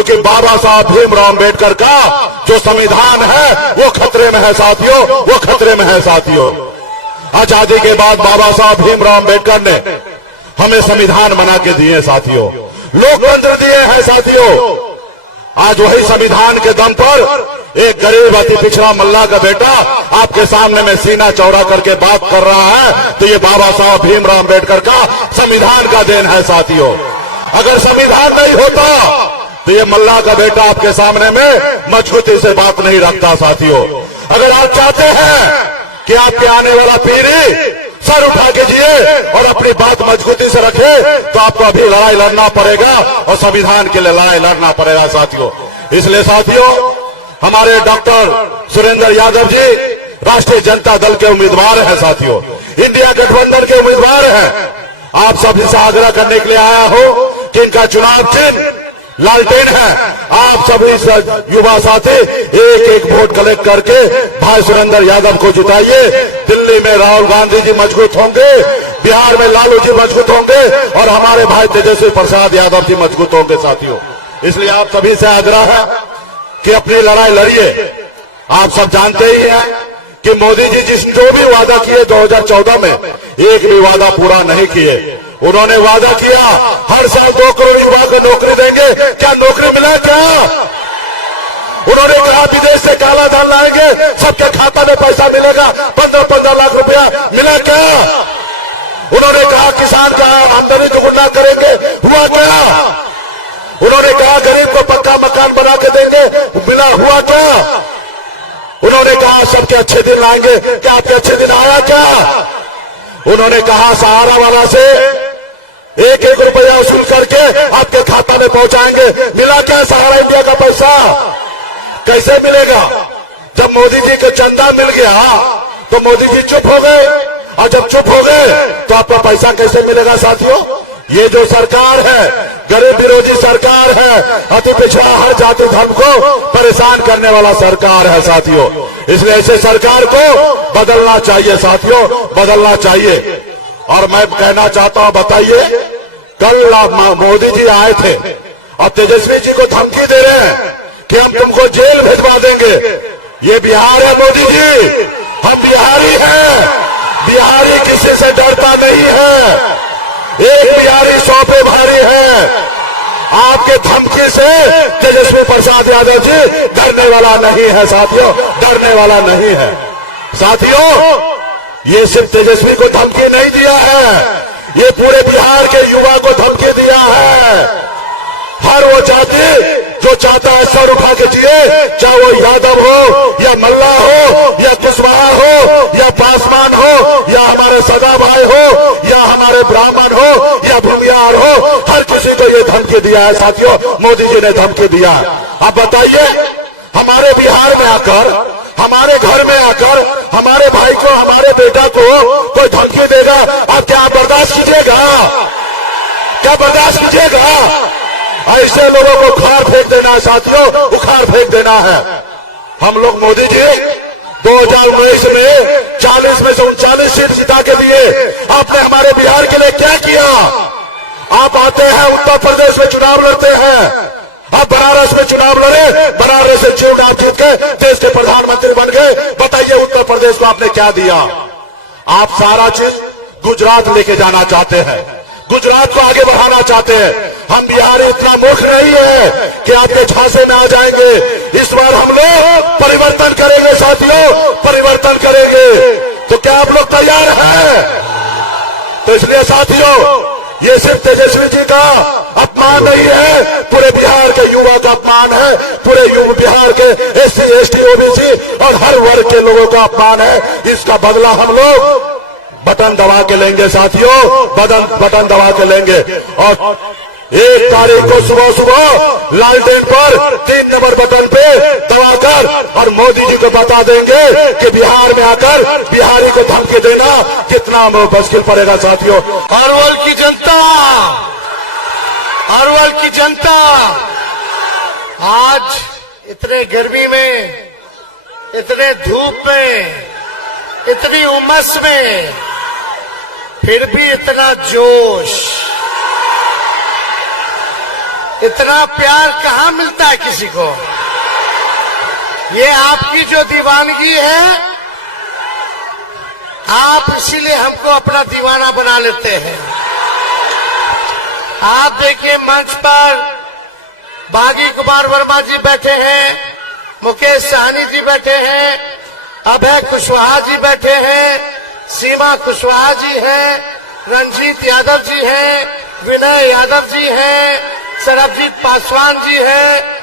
क्योंकि बाबा साहब भीमराव अम्बेडकर का जो संविधान है वो खतरे में है साथियों, वो खतरे में है साथियों। आजादी के बाद बाबा साहब भीमराव अम्बेडकर ने हमें संविधान बना के दिए साथियों, लोकतंत्र दिए हैं साथियों। आज वही संविधान के दम पर एक गरीब अति पिछड़ा मल्ला का बेटा आपके सामने में सीना चौड़ा करके बात कर रहा है, तो ये बाबा साहब भीमराव अम्बेडकर का संविधान का देन है साथियों। अगर संविधान नहीं होता तो ये मल्ला का बेटा आपके सामने में मजबूती से बात नहीं रखता साथियों। अगर आप चाहते हैं कि आपके आने वाला पीढ़ी सर उठा के जिए और अपनी बात मजबूती से रखे, तो आपको अभी लड़ाई लड़ना पड़ेगा और संविधान के लिए लड़ाई लड़ना पड़ेगा साथियों। इसलिए साथियों, हमारे डॉक्टर सुरेंद्र यादव जी राष्ट्रीय जनता दल के उम्मीदवार हैं साथियों, इंडिया गठबंधन के उम्मीदवार हैं। आप सभी से आग्रह करने के लिए आया हो कि इनका चुनाव चिन्ह लालटेन है। आप सभी युवा साथी एक एक वोट कलेक्ट करके भाई सुरेंद्र यादव को जिताइए। दिल्ली में राहुल गांधी जी मजबूत होंगे, बिहार में लालू जी मजबूत होंगे और हमारे भाई तेजस्वी प्रसाद यादव जी मजबूत होंगे साथियों। इसलिए आप सभी से आग्रह है कि अपनी लड़ाई लड़िए। आप सब जानते ही हैं कि मोदी जी जो भी वादा किए 2014 में, एक भी वादा पूरा नहीं किए। उन्होंने वादा किया हर साल 2 करोड़ युवा को नौकरी देंगे, क्या नौकरी मिला क्या? उन्होंने कहा विदेश से काला धन लाएंगे, सबके खाता में पैसा मिलेगा, 15-15 लाख रुपया मिला क्या? उन्होंने कहा किसान का आमदनी दुगुना करेंगे, हुआ क्या? उन्होंने कहा गरीब को पक्का मकान बना के देंगे, मिला, हुआ क्या? उन्होंने कहा सबके अच्छे दिन लाएंगे, क्या आपके अच्छे दिन आया क्या? उन्होंने कहा सहारा वाला से 1-1 रुपया वसूल करके आपके खाता में पहुंचाएंगे, मिला क्या सहारा इंडिया का पैसा? कैसे मिलेगा? जब मोदी जी को चंदा मिल गया तो मोदी जी चुप हो गए, और जब चुप हो गए तो आपका पैसा कैसे मिलेगा साथियों? ये जो सरकार है गरीब विरोधी सरकार है, अति पिछड़ा हर जाति धर्म को परेशान करने वाला सरकार है साथियों। इसलिए ऐसे सरकार को बदलना चाहिए साथियों, बदलना चाहिए। और मैं कहना चाहता हूं, बताइए, कल मोदी जी आए थे और तेजस्वी जी को धमकी दे रहे हैं कि हम तुमको जेल भिजवा देंगे। ये बिहार है मोदी जी, हम बिहारी हैं, बिहारी किसी से डरता नहीं है, एक बिहारी 100 पे भारी है। आपके धमकी से तेजस्वी प्रसाद यादव जी डरने वाला नहीं है साथियों, डरने वाला नहीं है साथियों। ये सिर्फ तेजस्वी को धमकी नहीं दिया है, ये पूरे बिहार के युवा को धमकी दिया है। हर वो जाति जो चाहता है सर उठा के जिए, चाहे वो यादव हो या मल्ला हो या कुशवाहा हो या पासवान हो या हमारे सदा भाई हो या हमारे ब्राह्मण हो या भूमियार हो, हर किसी को ये धमकी दिया है साथियों, मोदी जी ने धमकी दिया। अब बताइए, हमारे बिहार में आकर, हमारे घर में आकर हमारे भाई को, हमारे बेटा को कोई धमकी देगा, आप क्या बर्दाश्त कीजिएगा? क्या बर्दाश्त कीजिएगा? ऐसे लोगों को उखाड़ फेंक देना है साथियों, उखाड़ फेंक देना है। हम लोग मोदी जी 2019 में 40 में से 39 सीट जिता के दिए। आपने हमारे बिहार के लिए क्या किया? आप आते हैं उत्तर प्रदेश में चुनाव लड़ते हैं, आप बनारस में चुनाव लड़े, बनारस से चुनाव जीत के देश के प्रधानमंत्री बन गए। बताइए उत्तर प्रदेश को आपने क्या दिया? आप सारा चीज गुजरात लेके जाना चाहते हैं, गुजरात को आगे बढ़ाना चाहते हैं। हम बिहारी इतना मूर्ख नहीं है कि आपके झांसे में आ जाएंगे। इस बार हम लोग परिवर्तन करेंगे साथियों, परिवर्तन करेंगे। तो क्या आप लोग तैयार हैं? तो इसलिए साथियों, ये सिर्फ तेजस्वी जी का अपमान नहीं है, पूरे बिहार के युवा का अपमान है, पूरे बिहार के SC, ST, OBC और हर वर्ग के लोगों का अपमान है। इसका बदला हम लोग बटन दबा के लेंगे साथियों, बटन दबा के लेंगे। और 1 तारीख को सुबह सुबह लालटेन पर 3 नंबर बटन पे दबाकर और मोदी जी को बता देंगे कि बिहार में आकर बिहारी को धमकी देना कितना मुश्किल पड़ेगा साथियों। अरवल की जनता, अरवल की जनता आज इतने गर्मी में, इतने धूप में, इतनी उमस में फिर भी इतना जोश, इतना प्यार कहाँ मिलता है किसी को। ये आपकी जो दीवानगी है, आप इसीलिए हमको अपना दीवाना बना लेते हैं। आप देखिए मंच पर बागी कुमार वर्मा जी बैठे हैं, मुकेश सहनी जी बैठे हैं, अभय कुशवाहा जी बैठे हैं, सीमा कुशवाहा जी हैं, रंजीत यादव जी हैं, विनय यादव जी हैं, सरबजीत पासवान जी हैं,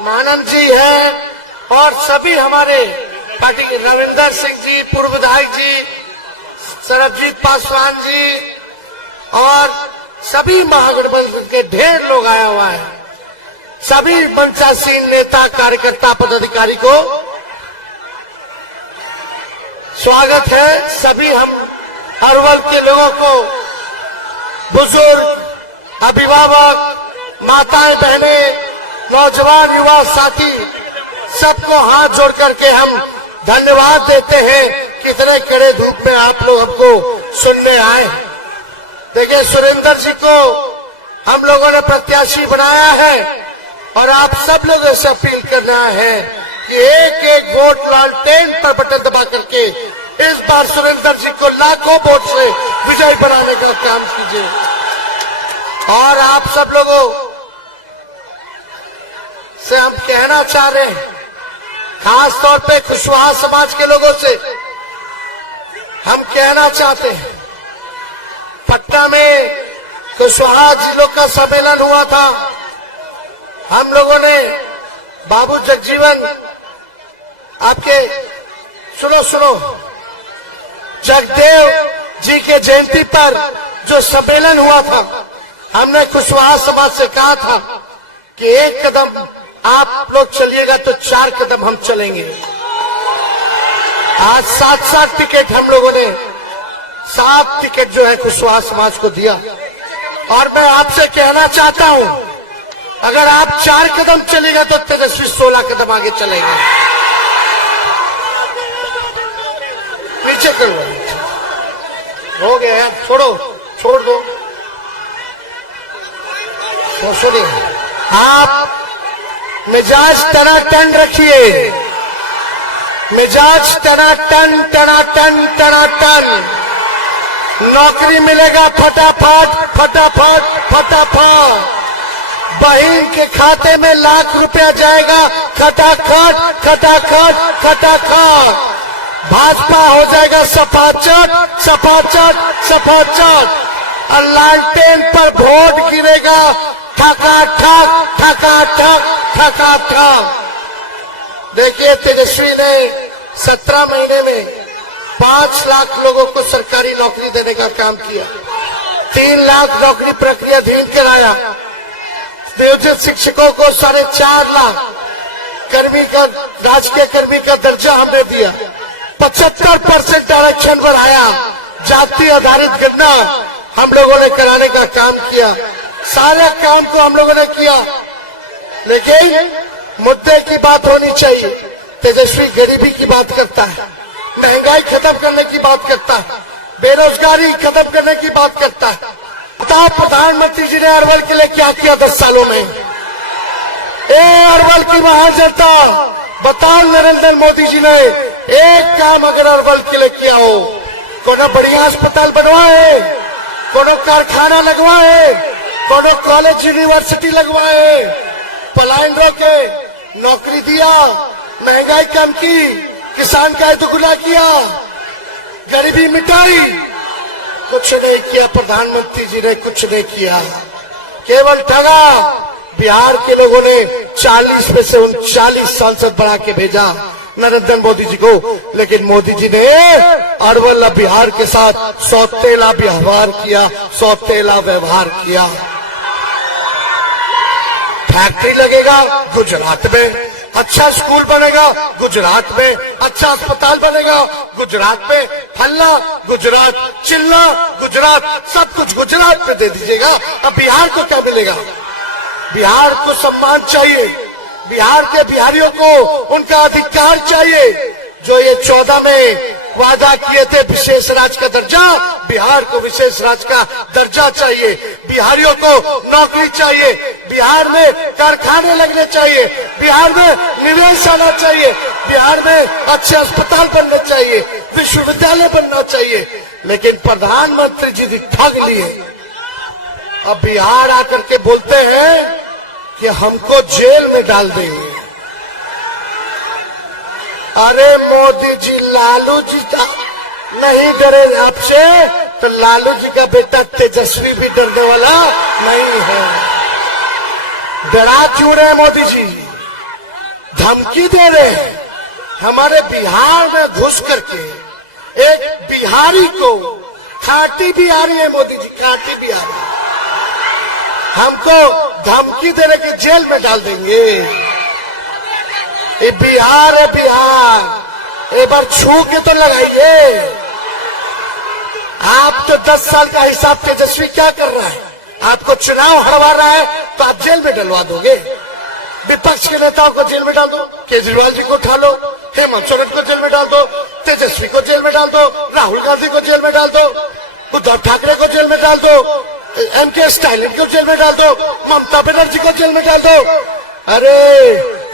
मानंद जी हैं, और सभी हमारे पार्टी के रविंदर सिंह जी, पूर्व विधायक जी, सरबजीत पासवान जी और सभी महागठबंधन के ढेर लोग आया हुआ है। सभी मंचासीन नेता कार्यकर्ता पदाधिकारी को स्वागत है। सभी हम अरवल के लोगों को, बुजुर्ग, अभिभावक, माताएं, बहनें, नौजवान, युवा साथी, सबको हाथ जोड़ करके हम धन्यवाद देते हैं कि इतने कड़े धूप में आप लोग हमको सुनने आए। देखिए, सुरेंद्र जी को हम लोगों ने प्रत्याशी बनाया है और आप सब लोगों से अपील करना है कि एक एक वोट लालटेन पर बटन दबा करके इस बार सुरेंद्र जी को लाखों वोट से विजयी बनाने का काम कीजिए। और आप सब लोगों से हम कहना चाह रहे हैं, खास तौर पे कुशवाहा समाज के लोगों से हम कहना चाहते हैं, पटना में कुशवाहा जिलों का सम्मेलन हुआ था। हम लोगों ने बाबू जगजीवन, आपके सुनो, जगदेव जी के जयंती पर जो सम्मेलन हुआ था, हमने कुशवाहा समाज से कहा था कि एक कदम आप लोग चलिएगा तो 4 कदम हम चलेंगे। आज 7 टिकट हम लोगों ने 7 टिकट जो है कुशवाहा समाज को दिया। और मैं आपसे कहना चाहता हूं, अगर आप 4 कदम चलेगा तो तेजस्वी 16 कदम आगे चलेंगे। पीछे करो, हो गया, छोड़ दो। तो सुनिए, आप मिजाज टनाटन रखिए, मिजाज टनाटन। नौकरी मिलेगा फटाफट। बहन के खाते में लाख रुपया जाएगा खटाखट। भाजपा हो जाएगा सपाचट। और लालटेन पर वोट गिरेगा ठक। देखिए, तेजस्वी ने 17 महीने में 5 लाख लोगों को सरकारी नौकरी देने का काम किया, 3 लाख नौकरी प्रक्रिया अधीन कराया, नियोजित शिक्षकों को 4.5 लाख राजकीय कर्मी का दर्जा हमने दिया, 75% आरक्षण बढ़ाया, जाति आधारित गणना हम लोगों ने कराने का काम किया। सारे काम को हम लोगों ने किया, लेकिन मुद्दे की बात होनी चाहिए। तेजस्वी गरीबी की बात करता है, महंगाई खत्म करने की बात करता है, बेरोजगारी खत्म करने की बात करता है। बताओ, प्रधानमंत्री जी ने अरवल के लिए क्या किया 10 सालों में? अरवल की महाजनता, बताओ, नरेंद्र मोदी जी ने एक काम अगर अरवल के लिए किया हो, कोनो बढ़िया अस्पताल बनवाए, कोनो कारखाना लगवाए, कोनो कॉलेज यूनिवर्सिटी लगवाए, पलायन रोके, नौकरी दिया, महंगाई कम की, किसान का दुगुना किया, गरीबी मिटाई, कुछ नहीं किया। प्रधानमंत्री जी ने कुछ नहीं किया, केवल ठगा। बिहार के लोगों ने 40 में से 39 सांसद बढ़ा के भेजा नरेंद्र मोदी जी को, लेकिन मोदी जी ने अरवल बिहार के साथ सौतेला व्यवहार किया। फैक्ट्री लगेगा गुजरात में, अच्छा स्कूल बनेगा गुजरात में, अच्छा अस्पताल बनेगा गुजरात में, फलना गुजरात, चिल्ला गुजरात, सब कुछ गुजरात में दे दीजिएगा। अब बिहार को क्या मिलेगा? बिहार को सम्मान चाहिए, बिहार के बिहारियों को उनका अधिकार चाहिए। जो ये 14 में वादा किए थे विशेष राज्य का दर्जा, बिहार को विशेष राज्य का दर्जा चाहिए, बिहारियों को नौकरी चाहिए, बिहार में कारखाने लगने चाहिए, बिहार में निवेश आना चाहिए, बिहार में अच्छे अस्पताल बनने चाहिए, विश्वविद्यालय बनना चाहिए। लेकिन प्रधानमंत्री जी ठग लिए। अब बिहार आकर के बोलते हैं कि हमको जेल में डाल देंगे। अरे मोदी जी, लालू जी का नहीं डरे आपसे, तो लालू जी का बेटा तेजस्वी भी डरने वाला नहीं है। डरा क्यों रहे मोदी जी? धमकी दे रहे हैं। हमारे बिहार में घुस करके एक बिहारी को, खाटी बिहारी है मोदी जी, खाटी बिहारी, हमको धमकी देने के जेल में डाल देंगे। ये बिहार है, बिहार। एक बार छू के तो लगाइए। आप तो 10 साल का हिसाब तेजस्वी क्या कर रहा है? आपको चुनाव हरवा रहा है तो आप जेल में डलवा दोगे। विपक्ष के नेताओं को जेल में डाल दो, केजरीवाल जी को उठा लो, हेमंत सोरेन को जेल में डाल दो, तेजस्वी को जेल में डाल दो, राहुल गांधी को जेल में डाल दो, उद्धव ठाकरे को जेल में डाल दो, एमके स्टालिन को जेल में डाल दो, ममता बनर्जी को जेल में डाल दो। अरे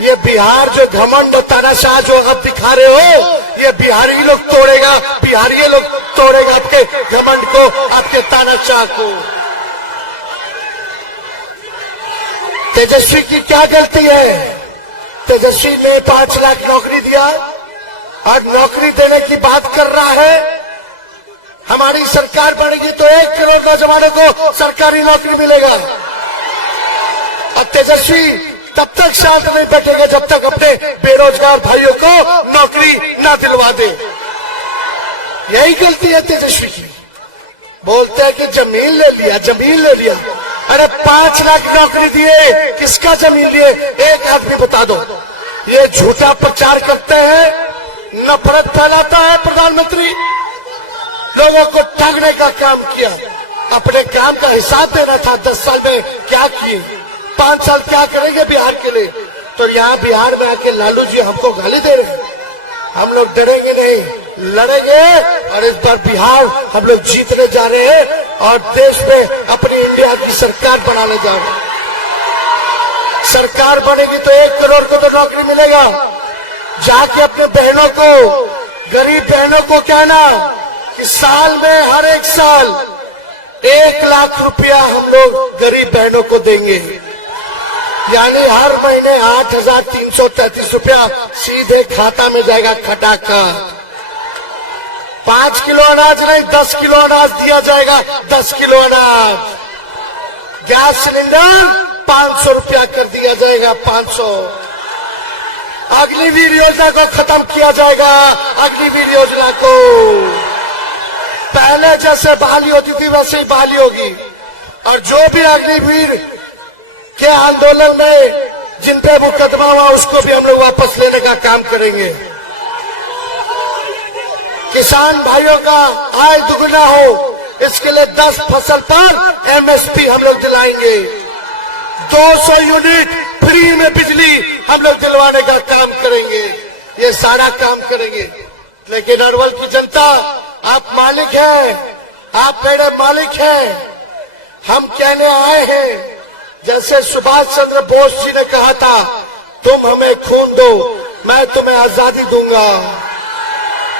ये बिहार जो घमंड तानाशाह जो आप दिखा रहे हो, ये बिहारी लोग तोड़ेगा, बिहारी लोग तोड़ेगा आपके घमंड को, आपके तानाशाह को। तेजस्वी की क्या गलती है? तेजस्वी ने 5 लाख नौकरी दिया और नौकरी देने की बात कर रहा है। हमारी सरकार बनेगी तो 1 करोड़ नौजवानों को सरकारी नौकरी मिलेगा। और तेजस्वी तब तक शांत नहीं बैठेगा जब तक अपने बेरोजगार भाइयों को नौकरी ना दिलवा दे। यही गलती है तेजस्वी की। बोलते हैं कि जमीन ले लिया, जमीन ले लिया। अरे 5 लाख नौकरी दिए, किसका जमीन लिए? एक आदमी बता दो। ये झूठा प्रचार करते हैं, नफरत फैलाता है प्रधानमंत्री, लोगों को ठगने का काम किया। अपने काम का हिसाब देना था। 10 साल में क्या किए, 5 साल क्या करेंगे बिहार के लिए? तो यहाँ बिहार में आके लालू जी हमको गाली दे रहे हैं। हम लोग डरेंगे नहीं, लड़ेंगे और इस बार बिहार हम लोग जीतने जा रहे हैं और देश में अपनी इंडिया की सरकार बनाने जा रहे हैं। सरकार बनेगी तो 1 करोड़ को तो नौकरी मिलेगा। जाके अपने बहनों को, गरीब बहनों को कहना कि साल में हर एक साल 1 लाख रुपया हम लोग गरीब बहनों को देंगे। यानी हर महीने 8,333 रुपया सीधे खाता में जाएगा खटाखट। 5 किलो अनाज नहीं, 10 किलो अनाज दिया जाएगा। 10 किलो अनाज। गैस सिलेंडर 500 रुपया कर दिया जाएगा, 500। अग्निवीर योजना को खत्म किया जाएगा। अग्निवीर योजना को पहले जैसे बहाली होती थी वैसे ही बहाली होगी। और जो भी अग्निवीर के आंदोलन में जिन पे मुकदमा हुआ उसको भी हम लोग वापस लेने का काम करेंगे। किसान भाइयों का आय दुगना हो, इसके लिए 10 फसल पर एमएसपी हम लोग दिलाएंगे। 200 यूनिट फ्री में बिजली हम लोग दिलवाने का काम करेंगे। ये सारा काम करेंगे। लेकिन अरवल की जनता, आप मालिक हैं, आप मेरे मालिक हैं। हम कहने आए हैं, जैसे सुभाष चंद्र बोस जी ने कहा था, तुम हमें खून दो, मैं तुम्हें आजादी दूंगा।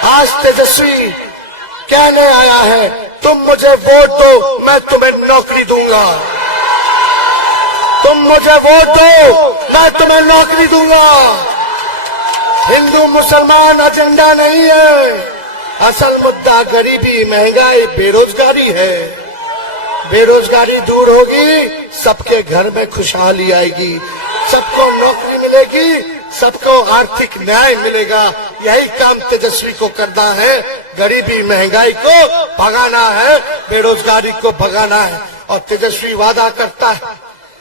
आज तेजस्वी कहने आया है, तुम मुझे वोट दो, मैं तुम्हें नौकरी दूंगा। तुम मुझे वोट दो, मैं तुम्हें नौकरी दूंगा। हिंदू मुसलमान एजेंडा नहीं है। असल मुद्दा गरीबी, महंगाई, बेरोजगारी है। बेरोजगारी दूर होगी, सबके घर में खुशहाली आएगी, सबको नौकरी मिलेगी, सबको आर्थिक न्याय मिलेगा। यही काम तेजस्वी को करना है। गरीबी महंगाई को भगाना है, बेरोजगारी को भगाना है। और तेजस्वी वादा करता है,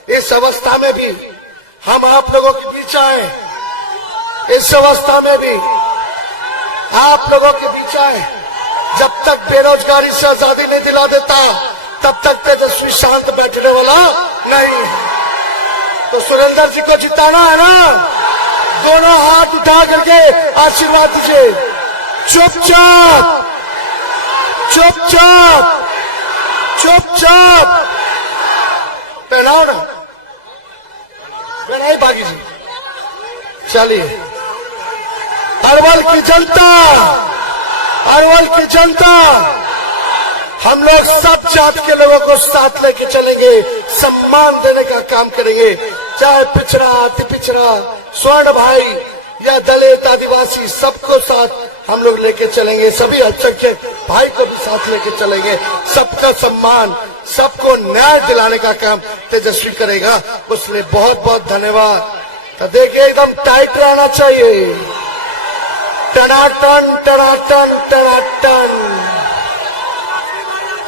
इस अवस्था में भी हम आप लोगों के बीच आए, इस अवस्था में भी आप लोगों के बीच आए। जब तक बेरोजगारी से आजादी नहीं दिला देता तब तक तेजस्वी शांत बैठने वाला नहीं है। तो सुरेंद्र जी को जिताना है ना, दोनों हाथ उठा करके आशीर्वाद दीजिए। चुपचाप चुपचाप चुपचाप पहनाओ ना, पहनाई बागी जी। चलिए, अरवल की जनता, अरवल की जनता, हम लोग सब जात के लोगों को साथ लेके चलेंगे, सम्मान देने का काम करेंगे, चाहे पिछड़ा अति पिछड़ा, स्वर्ण भाई या दलित आदिवासी, सबको साथ हम लोग लेके चलेंगे, सभी अल्पसंख्यक भाई को भी साथ लेके चलेंगे। सबका सम्मान, सबको न्याय दिलाने का काम तेजस्वी करेगा, उसमें बहुत बहुत धन्यवाद। तो देखिए, एकदम टाइट रहना चाहिए, टनाटन टनाटन टनाटन,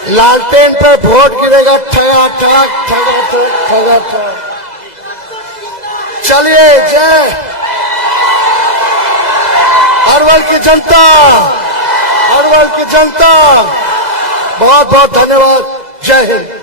लालटेन पे वोट गिरेगा ठगाठग ठगाठग ठगाठग। चलिए, जय अरवल की जनता, अरवल की जनता, बहुत बहुत धन्यवाद। जय हिंद।